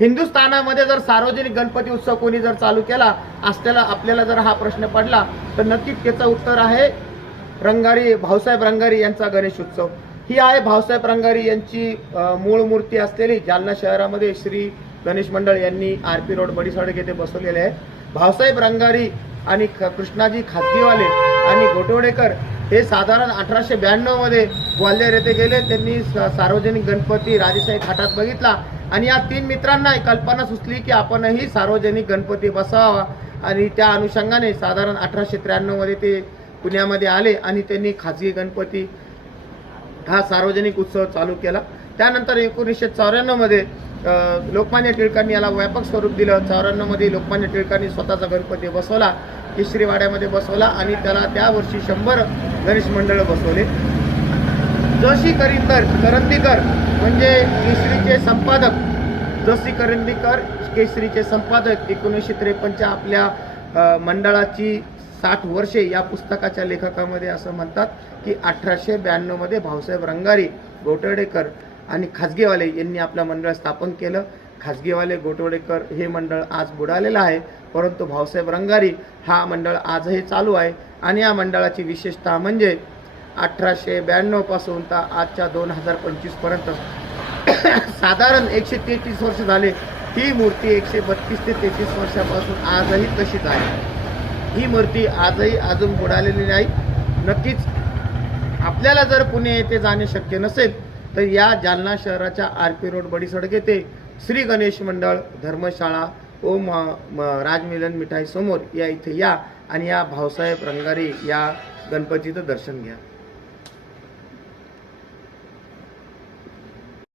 हिंदुस्थानामध्ये जर सार्वजनिक गणपती उत्सव कोणी जर चालू केला असल्याला आपल्याला जर हा प्रश्न पडला तर नक्कीच त्याचं उत्तर आहे रंगारी, भाऊसाहेब रंगारी यांचा गणेश उत्सव। ही आहे भाऊसाहेब रंगारी यांची मूळ मूर्ती असलेली जालना शहरामध्ये श्री गणेश मंडळ यांनी RP रोड बडीसडक येथे बसवलेले आहे। भाऊसाहेब रंगारी आणि कृष्णाजी खाजगीवाले आणि गोटवडेकर हे साधारण 1892 मध्ये ग्वाल्हेर येथे गेले। त्यांनी सार्वजनिक गणपती राजेशाही थाटात बघितला आणि या तीन मित्रांना कल्पना सुचली की आपणही सार्वजनिक गणपती बसवावा आणि त्या अनुषंगाने साधारण 1893 मध्ये ते पुण्यामध्ये आले आणि त्यांनी खाजगी गणपती हा सार्वजनिक उत्सव चालू केला। त्यानंतर 1994 मध्ये लोकमान्य टिळकांनी याला व्यापक स्वरूप दिलं। 94 मध्ये लोकमान्य टिळकांनी स्वतःचा गणपती बसवला, केशरीवाड्यामध्ये बसवला आणि त्याला त्या वर्षी 100 गणेश मंडळ बसवले। जोशी करंदीकर म्हणजे केसरीचे संपादक, जोशी करंदीकर केसरीचे संपादक 1953च्या आपल्या मंडळाची 60 वर्षे या पुस्तकाच्या लेखकामध्ये असं म्हणतात की 1892 मध्ये भाऊसाहेब रंगारी, गोटवडेकर आणि खाजगीवाले यांनी आपलं मंडळ स्थापन केलं। खाजगीवाले, गोटवडेकर हे मंडळ आज बुडालेलं आहे, परंतु भाऊसाहेब रंगारी हा मंडळ आजही चालू आहे आणि या मंडळाची विशेषता म्हणजे 1892 पासून तर आजच्या 2025 पर्यंत साधारण 133 वर्ष झाले। ही मूर्ती 132 ते 33 वर्षापासून आजही तशीच आहे। ही मूर्ती आजही अजून बुडालेली नाही। नक्कीच आपल्याला जर पुणे येथे जाणे शक्य नसेल तर या जालना शहराच्या RP रोड बडीसडक येथे श्री गणेश मंडळ धर्मशाळा ओम राजमिलन मिठाई समोर या इथे या आणि या भाऊसाहेब रंगारी या गणपतीचं दर्शन घ्या।